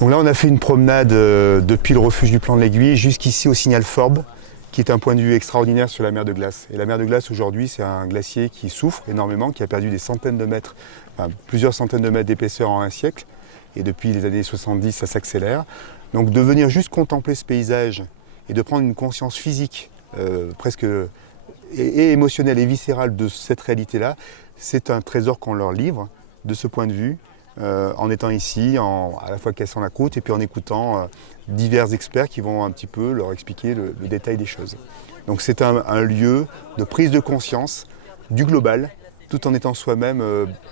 Donc là, on a fait une promenade depuis le refuge du Plan de l'Aiguille jusqu'ici au signal Forbes, qui est un point de vue extraordinaire sur la mer de glace. Et la mer de glace aujourd'hui, c'est un glacier qui souffre énormément, qui a perdu des centaines de mètres, enfin, plusieurs centaines de mètres d'épaisseur en un siècle. Et depuis les années 70, ça s'accélère. Donc de venir juste contempler ce paysage et de prendre une conscience physique, presque et émotionnelle et viscérale de cette réalité-là, c'est un trésor qu'on leur livre de ce point de vue. En étant ici, à la fois cassant la croûte et puis en écoutant divers experts qui vont un petit peu leur expliquer le détail des choses. Donc c'est un lieu de prise de conscience du global, tout en étant soi-même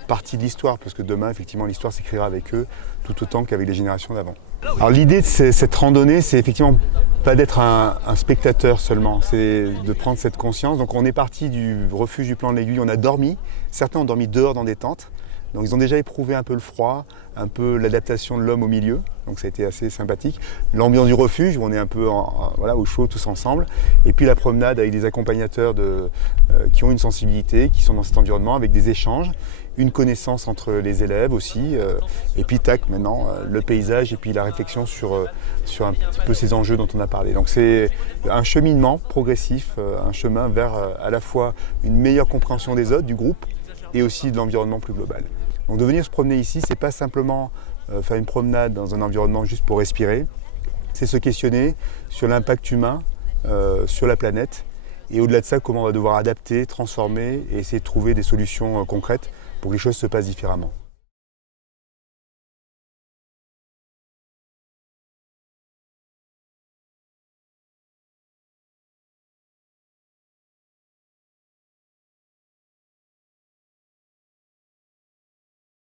partie de l'histoire, parce que demain, effectivement, l'histoire s'écrira avec eux, tout autant qu'avec les générations d'avant. Alors l'idée de cette randonnée, c'est effectivement pas d'être un spectateur seulement, c'est de prendre cette conscience. Donc on est parti du refuge du Plan de l'Aiguille, on a dormi, certains ont dormi dehors dans des tentes. Donc ils ont déjà éprouvé un peu le froid, un peu l'adaptation de l'homme au milieu, donc ça a été assez sympathique. L'ambiance du refuge, où on est un peu voilà, au chaud tous ensemble, et puis la promenade avec des accompagnateurs qui ont une sensibilité, qui sont dans cet environnement, avec des échanges, une connaissance entre les élèves aussi, et puis tac, maintenant le paysage et puis la réflexion sur un petit peu ces enjeux dont on a parlé. Donc c'est un cheminement progressif, un chemin vers à la fois une meilleure compréhension des autres, du groupe, et aussi de l'environnement plus global. Donc de venir se promener ici, c'est pas simplement faire une promenade dans un environnement juste pour respirer, c'est se questionner sur l'impact humain sur la planète et au-delà de ça, comment on va devoir adapter, transformer et essayer de trouver des solutions concrètes pour que les choses se passent différemment.